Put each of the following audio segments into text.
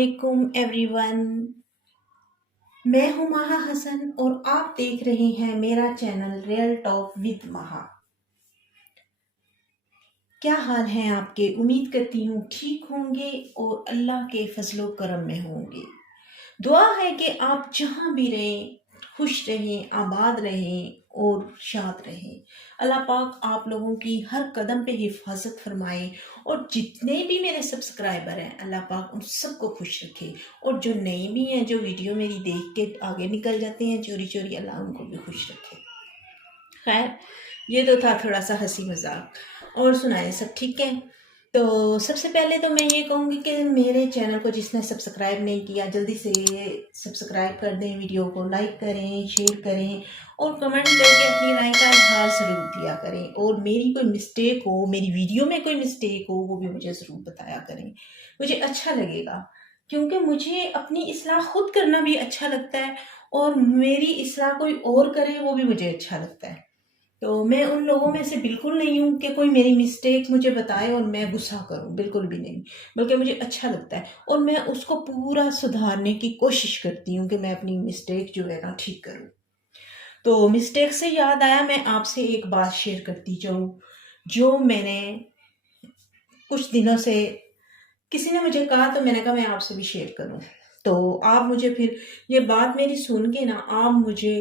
अस्सलामुअलैकुम एवरीवन। मैं हूं महा हसन और आप देख रहे हैं मेरा चैनल रियल टॉक विद महा। क्या हाल है आपके? उम्मीद करती हूँ ठीक होंगे और अल्लाह के फजलो करम में होंगे। दुआ है कि आप जहाँ भी रहें खुश रहें, आबाद रहें और शाद रहें। अल्लाह पाक आप लोगों की हर कदम पे हिफाजत फरमाए और जितने भी मेरे सब्सक्राइबर हैं अल्लाह पाक उन सबको खुश रखे, और जो नए भी हैं जो वीडियो मेरी देख के आगे निकल जाते हैं चोरी चोरी, अल्लाह उनको भी खुश रखे। खैर, ये तो था थोड़ा सा हंसी मजाक। और सुनाए सब ठीक है? तो सबसे पहले तो मैं ये कहूँगी कि मेरे चैनल को जिसने सब्सक्राइब नहीं किया जल्दी से सब्सक्राइब कर दें, वीडियो को लाइक करें, शेयर करें और कमेंट करके अपनी राय का इजहार ज़रूर किया करें। और मेरी कोई मिस्टेक हो, मेरी वीडियो में कोई मिस्टेक हो, वो भी मुझे ज़रूर बताया करें, मुझे अच्छा लगेगा। क्योंकि मुझे अपनी इस्लाह खुद करना भी अच्छा लगता है और मेरी इस्लाह कोई और करे वो भी मुझे अच्छा लगता है। तो मैं उन लोगों में से बिल्कुल नहीं हूँ कि कोई मेरी मिस्टेक मुझे बताए और मैं गुस्सा करूँ, बिल्कुल भी नहीं। बल्कि मुझे अच्छा लगता है और मैं उसको पूरा सुधारने की कोशिश करती हूँ कि मैं अपनी मिस्टेक जो है ना ठीक करूँ। तो मिस्टेक से याद आया, मैं आपसे एक बात शेयर करती जाऊँ जो मैंने कुछ दिनों से, किसी ने मुझे कहा तो मैंने कहा मैं आपसे भी शेयर करूँ। तो आप मुझे फिर ये बात मेरी सुन के ना आप मुझे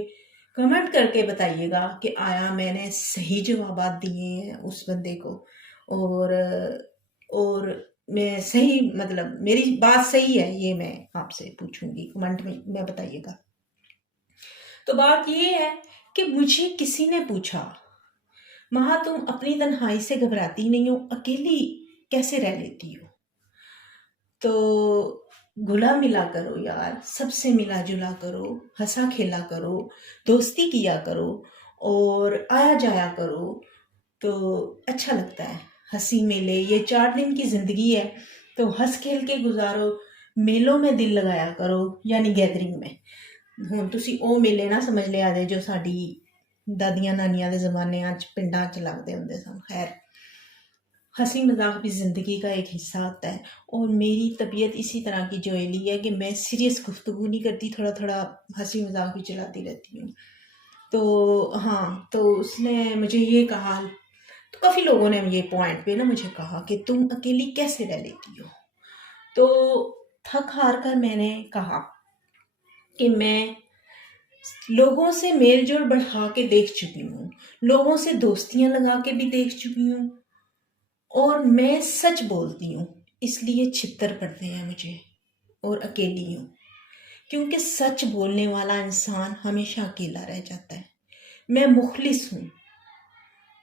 कमेंट करके बताइएगा कि आया मैंने सही जवाबात दिए हैं उस बंदे को, और मैं सही, मतलब मेरी बात सही है, ये मैं आपसे पूछूंगी, कमेंट में बताइएगा। तो बात ये है कि मुझे किसी ने पूछा, महा तुम अपनी तन्हाई से घबराती नहीं हो, अकेली कैसे रह लेती हो? तो घुला मिला करो यार, सबसे मिला जुला करो, हंसा खेला करो, दोस्ती किया करो और आया जाया करो, तो अच्छा लगता है। हंसी मेले, ये 4 दिन की जिंदगी है तो हंस खेल के गुजारो, मेलों में दिल लगाया करो, यानी गैदरिंग में। ਹੁਣ ਤੁਸੀਂ ਉਹ ਮੇਲੇ ਨਾ ਸਮਝ ਲਿਆ ਦੇ ਜੋ ਸਾਡੀ ਦਾਦੀਆਂ ਨਾਨੀਆਂ ਦੇ ਜ਼ਮਾਨਿਆਂ 'ਚ ਪਿੰਡਾਂ 'ਚ ਲੱਗਦੇ ਹੁੰਦੇ ਸਨ। खैर, हंसी मजाक भी ज़िंदगी का एक हिस्सा होता है और मेरी तबीयत इसी तरह की जोएली है कि मैं सीरियस गुफ्तगू नहीं करती, थोड़ा थोड़ा हंसी मजाक भी चलाती रहती हूँ। तो हाँ, तो उसने मुझे ये कहा, तो काफ़ी लोगों ने ये पॉइंट पे ना मुझे कहा कि तुम अकेली कैसे रह लेती हो। तो थक हार कर मैंने कहा कि मैं लोगों से मेल जोल बढ़ा के देख चुकी हूँ, लोगों से दोस्तियां लगा के भी देख चुकी हूँ और मैं सच बोलती हूँ, इसलिए छितर पड़ते हैं मुझे और अकेली हूँ। क्योंकि सच बोलने वाला इंसान हमेशा अकेला रह जाता है। मैं मुखलिस हूँ,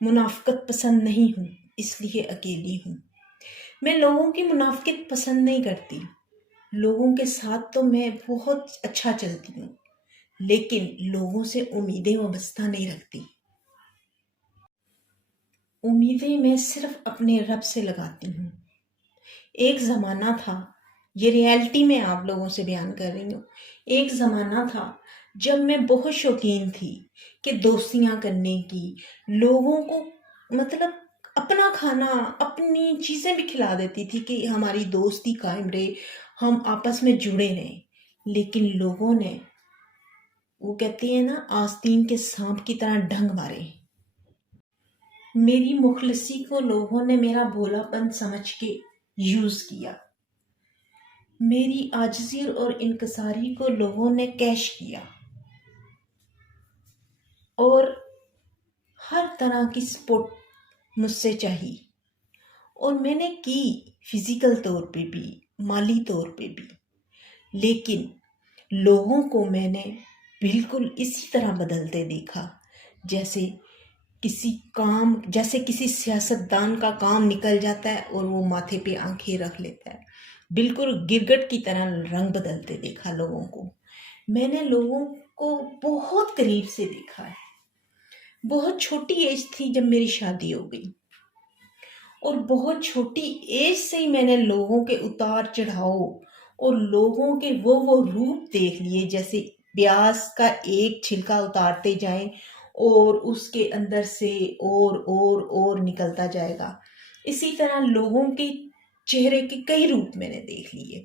मुनाफिकत पसंद नहीं हूँ, इसलिए अकेली हूँ। मैं लोगों की मुनाफिकत पसंद नहीं करती, लोगों के साथ तो मैं बहुत अच्छा चलती हूँ, लेकिन लोगों से उम्मीदें वाबस्ता नहीं रखती। उम्मीदें मैं सिर्फ अपने रब से लगाती हूँ। एक ज़माना था, ये रियलिटी में आप लोगों से बयान कर रही हूँ, एक ज़माना था जब मैं बहुत शौकीन थी कि दोस्तियाँ करने की, लोगों को मतलब अपना खाना, अपनी चीज़ें भी खिला देती थी कि हमारी दोस्ती कायम रहे, हम आपस में जुड़े रहें। लेकिन लोगों ने, वो कहते हैं ना, आस्तीन के सांप की तरह ढंग मारे। मेरी मुखलिसी को लोगों ने मेरा भोलापन समझ के यूज़ किया, मेरी आजिज़ी और इनकसारी को लोगों ने कैश किया और हर तरह की सपोर्ट मुझसे चाहिए, और मैंने की, फिज़िकल तौर पे भी, माली तौर पे भी। लेकिन लोगों को मैंने बिल्कुल इसी तरह बदलते देखा जैसे किसी सियासतदान का काम निकल जाता है और वो माथे पे आंखें रख लेता है। बिल्कुल गिरगिट की तरह रंग बदलते देखा लोगों को। मैंने लोगों को बहुत करीब से देखा है। बहुत छोटी एज थी जब मेरी शादी हो गई और बहुत छोटी एज से ही मैंने लोगों के उतार चढ़ाव और लोगों के वो रूप देख लिए, जैसे प्याज का एक छिलका उतारते जाएं और उसके अंदर से और निकलता जाएगा। इसी तरह लोगों के चेहरे के कई रूप मैंने देख लिए।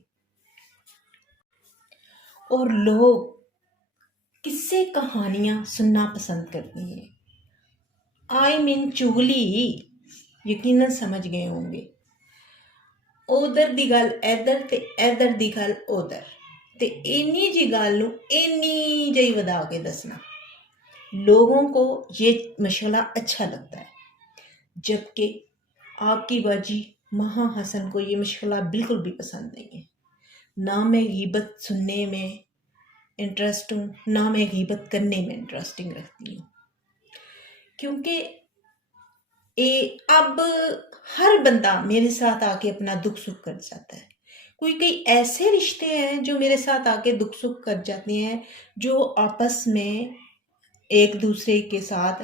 اور لوگ قصے کہانیاں سننا پسند کرتے ہیں. چغلی یقیناً سمجھ گئے ہوں گے. ادھر دی گل ادھر تے ادھر دی گل ادھر تے اینی جی گل نو اینی جی ودا کے دسنا. لوگوں کو یہ مشغلہ اچھا لگتا ہے، جبکہ آپ کی باجی مہا حسن کو یہ مشغلہ بالکل بھی پسند نہیں ہے. نہ میں غیبت سننے میں انٹرسٹ ہوں، نہ میں غیبت کرنے میں انٹرسٹنگ رکھتی ہوں، کیونکہ اب ہر بندہ میرے ساتھ آ کے اپنا دکھ سکھ کر جاتا ہے. کئی ایسے رشتے ہیں جو میرے ساتھ آ کے دکھ سکھ کر جاتے ہیں، جو آپس میں ایک دوسرے کے ساتھ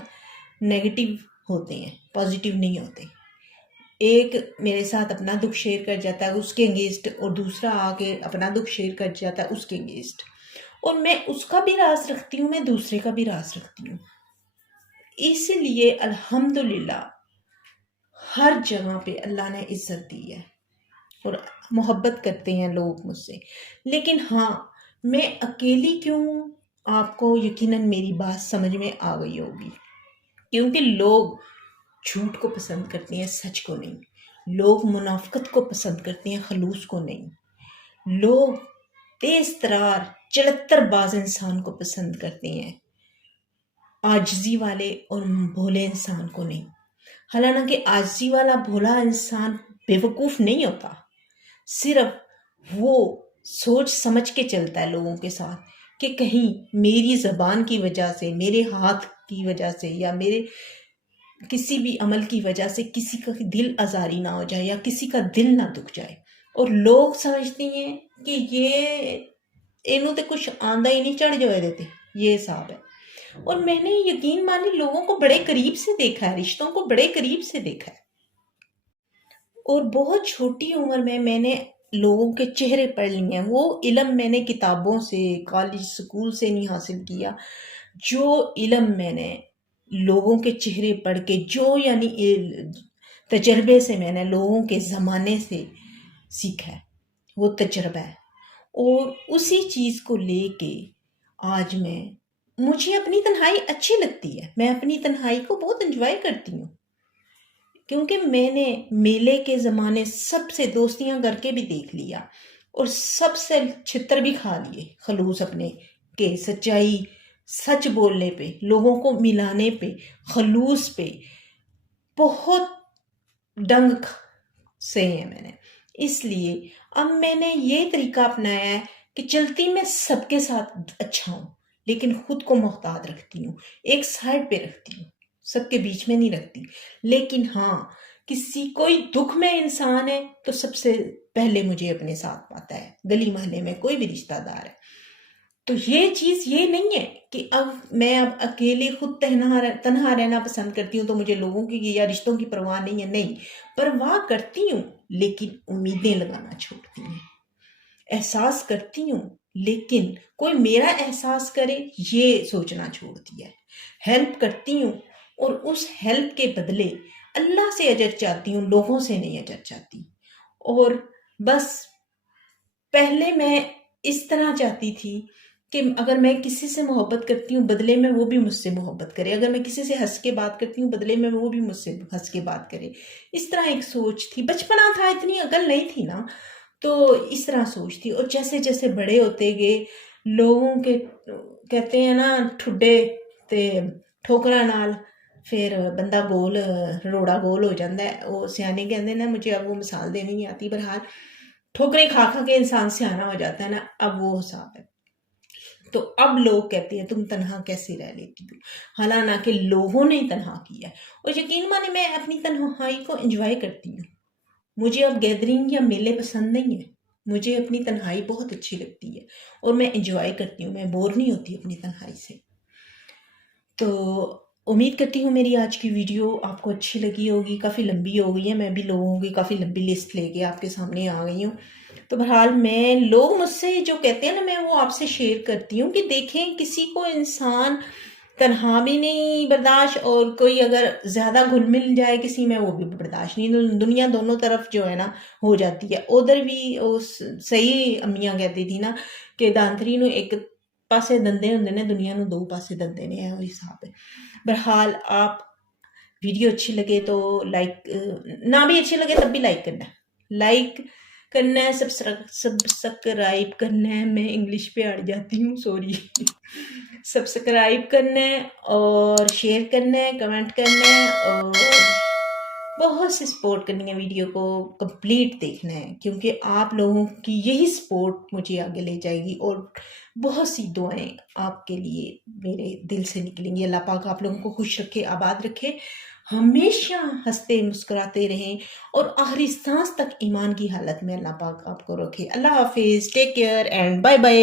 نیگیٹو ہوتے ہیں، پازیٹیو نہیں ہوتے. ایک میرے ساتھ اپنا دکھ شیئر کر جاتا ہے اس کے انگیسٹ، اور دوسرا آ کے اپنا دکھ شیئر کر جاتا ہے اس کے انگیسٹ، اور میں اس کا بھی راز رکھتی ہوں، میں دوسرے کا بھی راز رکھتی ہوں. اس لیے الحمدللہ ہر جگہ پہ اللہ نے عزت دی ہے اور محبت کرتے ہیں لوگ مجھ سے. لیکن ہاں، میں اکیلی کیوں ہوں، آپ کو یقیناً میری بات سمجھ میں آ گئی ہوگی، کیونکہ لوگ جھوٹ کو پسند کرتے ہیں، سچ کو نہیں. لوگ منافقت کو پسند کرتے ہیں، خلوص کو نہیں. لوگ تیز ترار چلتر باز انسان کو پسند کرتے ہیں، عاجزی والے اور بھولے انسان کو نہیں. حالانکہ عاجزی والا بھولا انسان بے وقوف نہیں ہوتا، صرف وہ سوچ سمجھ کے چلتا ہے لوگوں کے ساتھ کہ کہیں میری زبان کی وجہ سے، میرے ہاتھ کی وجہ سے، یا میرے کسی بھی عمل کی وجہ سے کسی کا دل آزاری نہ ہو جائے یا کسی کا دل نہ دکھ جائے. اور لوگ سمجھتے ہیں کہ یہ انہوں تے کچھ آندہ ہی نہیں، چڑھ جائے دیتے، یہ حساب ہے. اور میں نے یقین مانی لوگوں کو بڑے قریب سے دیکھا ہے، رشتوں کو بڑے قریب سے دیکھا ہے. اور بہت چھوٹی عمر میں نے لوگوں کے چہرے پڑھ لیے ہیں. وہ علم میں نے کتابوں سے، کالج سکول سے نہیں حاصل کیا. جو علم میں نے لوگوں کے چہرے پڑھ کے، جو یعنی تجربے سے میں نے لوگوں کے زمانے سے سیکھا ہے، وہ تجربہ ہے. اور اسی چیز کو لے کے آج مجھے اپنی تنہائی اچھی لگتی ہے. میں اپنی تنہائی کو بہت انجوائے کرتی ہوں، کیونکہ میں نے میلے کے زمانے سب سے دوستیاں کر کے بھی دیکھ لیا، اور سب سے چھتر بھی کھا لیے خلوص اپنے کے، سچائی، سچ بولنے پہ، لوگوں کو ملانے پہ، خلوص پہ بہت ڈنگ سے ہیں میں نے. اس لیے اب میں نے یہ طریقہ اپنایا ہے کہ چلتی میں سب کے ساتھ اچھا ہوں، لیکن خود کو محتاط رکھتی ہوں، ایک سائڈ پہ رکھتی ہوں، سب کے بیچ میں نہیں رکھتی. لیکن ہاں، کوئی دکھ میں انسان ہے تو سب سے پہلے مجھے اپنے ساتھ پاتا ہے. گلی محلے میں کوئی بھی رشتہ دار ہے تو یہ چیز یہ نہیں ہے کہ اب اکیلے خود تنہا رہنا پسند کرتی ہوں تو مجھے لوگوں کی یا رشتوں کی پرواہ نہیں ہے. نہیں، پرواہ کرتی ہوں، لیکن امیدیں لگانا چھوڑتی ہوں. احساس کرتی ہوں، لیکن کوئی میرا احساس کرے یہ سوچنا چھوڑ دیا ہے. ہیلپ کرتی ہوں، اور اس ہیلپ کے بدلے اللہ سے اجر چاہتی ہوں، لوگوں سے نہیں اجر چاہتی. اور بس پہلے میں اس طرح چاہتی تھی کہ اگر میں کسی سے محبت کرتی ہوں بدلے میں وہ بھی مجھ سے محبت کرے، اگر میں کسی سے ہنس کے بات کرتی ہوں بدلے میں وہ بھی مجھ سے ہنس کے بات کرے. اس طرح ایک سوچ تھی، بچپنا تھا، اتنی عقل نہیں تھی نا، تو اس طرح سوچ تھی. اور جیسے جیسے بڑے ہوتے گئے، لوگوں کے کہتے ہیں نا ٹھڈے تے ٹھوکرا نال پھر بندہ روڑا گول ہو جاتا ہے. وہ سیانے کہتے ہیں نا، مجھے اب وہ مثال دینی نہیں آتی، بہرحال ٹھوکریں کھا کے انسان سیانا ہو جاتا ہے نا، اب وہ حساب ہے. تو اب لوگ کہتے ہیں تم تنہا کیسے رہ لیتی ہو، حالانکہ لوگوں نے تنہا کیا ہے. اور یقین مانے میں اپنی تنہائی کو انجوائے کرتی ہوں. مجھے اب گیدرنگ یا میلے پسند نہیں ہیں، مجھے اپنی تنہائی بہت اچھی لگتی ہے اور میں انجوائے کرتی ہوں، میں بور نہیں ہوتی اپنی تنہائی سے. تو امید کرتی ہوں میری آج کی ویڈیو آپ کو اچھی لگی ہوگی. کافی لمبی ہو گئی ہے، میں بھی لوگوں کی کافی لمبی لسٹ لے کے آپ کے سامنے آ گئی ہوں. تو بہرحال لوگ مجھ سے جو کہتے ہیں نا، میں وہ آپ سے شیئر کرتی ہوں کہ دیکھیں کسی کو انسان تنہا بھی نہیں برداشت، اور کوئی اگر زیادہ گھل مل جائے کسی میں وہ بھی برداشت نہیں. دنیا دونوں طرف جو ہے نا ہو جاتی ہے. ادھر بھی صحیح امیاں کہتی تھی نا کہ दांतरी ਨੂੰ ਇੱਕ ਪਾਸੇ ਦੰਦੇ ਹੁੰਦੇ ਨੇ, ਦੁਨੀਆ ਨੂੰ ਦੋ ਪਾਸੇ ਦੰਦੇ ਨੇ, ਇਹੋ ਹਿਸਾਬ है। बहरहाल आप वीडियो अच्छी लगे तो लाइक, ना भी अच्छी लगे तब भी लाइक करना है, सब्सक्राइब करना है। मैं इंग्लिश पे अड़ जाती हूँ, सॉरी। सब्सक्राइब करना है और शेयर करना है, कमेंट करना है और बहुत सी सपोर्ट करनी है, वीडियो को कंप्लीट देखना है, क्योंकि आप लोगों की यही सपोर्ट मुझे आगे ले जाएगी और बहुत सी दुआएं आपके लिए मेरे दिल से निकलेंगी। अल्लाह पाक आप लोगों को खुश रखे, आबाद रखे, हमेशा हंसते मुस्कुराते रहें और आखिरी सांस तक ईमान की हालत में अल्लाह पाक आपको रखे। अल्लाह हाफिज़, take care and bye bye.